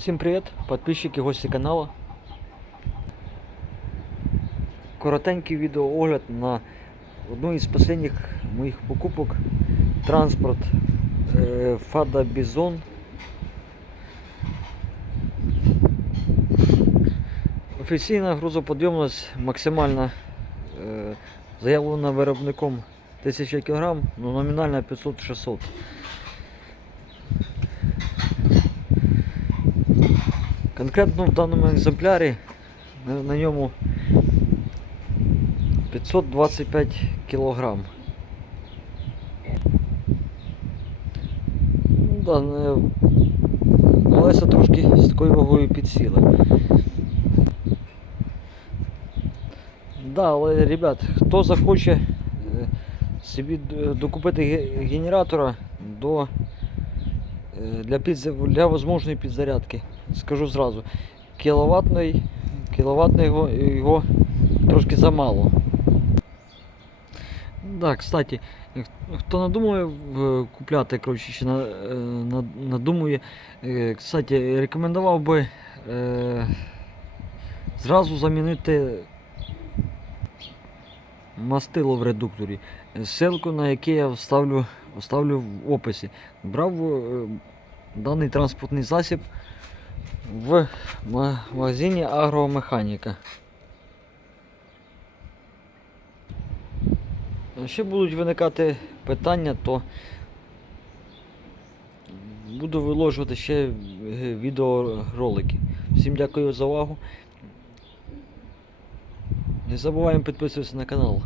Всім привіт, підписчики, гості каналу. Коротенький відеоогляд на одну із останніх моїх покупок. Транспорт е, Fada Bison. Офіційна грузоподйомність максимальна е, заявлена виробником 1000 кг, ну номінальна 500-600. Конкретно в даному екземплярі на, ньому 525 кг. Ну, колеса трошки з такою вагою підсіли. Да, але, ребят, хто захоче е, собі докупити генератора до, для, підза- для возможної підзарядки, скажу зразу, кіловатний, кіловатний його, трошки замало. Да, кстати, хто надумує купляти, коротше, чи е, на- надумує, е, кстати, рекомендував би е, зразу замінити мастило в редукторі. Ссылку на яке я вставлю, вставлю в описі. Брав е, даний транспортний засіб в магазині агромеханіка. Ще будуть виникати питання, то буду виложувати ще е, відеоролики. Всім дякую за увагу. Не забуваємо підписуватися на канал.